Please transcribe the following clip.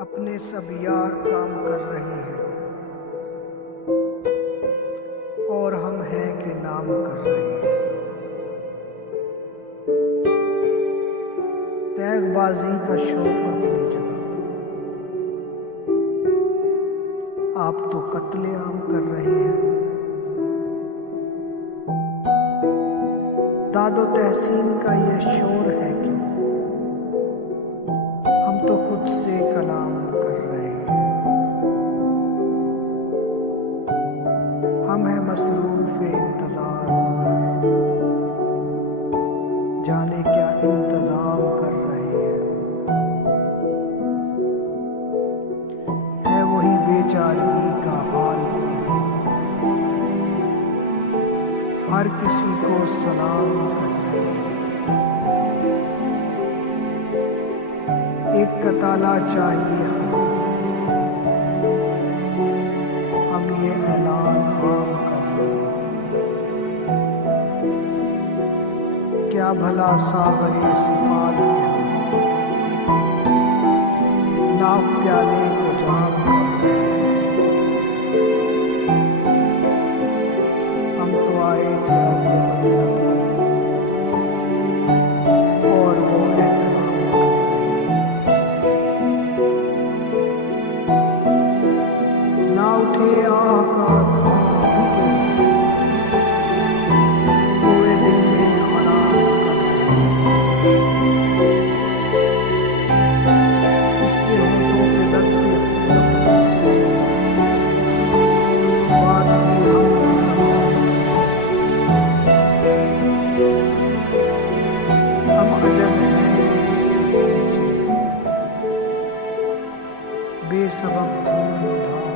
اپنے سب یار کام کر رہے ہیں اور ہم ہیں کہ نام کر رہے ہیں۔ تیغ بازی کا شوق اپنی جگہ، آپ تو قتل عام کر رہے ہیں۔ داد و تحسین کا یہ شور ہے کیوں، ہم تو خود سے کلام کر رہے ہیں۔ ہم ہیں مصروف انتظار مگر جانے کیا انتظام کر رہے ہیں۔ ہے وہی بے چارگی کا حال کیا، ہر کسی کو سلام کر رہے ہیں۔ ایک کا تالا چاہیے ہم یہ اعلان عام کر رہے ہیں۔ کیا بھلا ساغر صفات کے ہم ناف پیالے کو جام کر رہے ہیں۔ ہم تو آئے تھے عرض مطلب اور وہ احترام کر رہے ہیں۔ نہ اٹھے آہ کا دھواں ابھی کے لیے، کوئے دل میں خراب کر رہے ہیں۔ اس کے ہونٹوں پہ رکھ کے بات ہی ہم تمام ہم عجب ہیں کہ اس کے پیچھے بے سبب دھوم دھام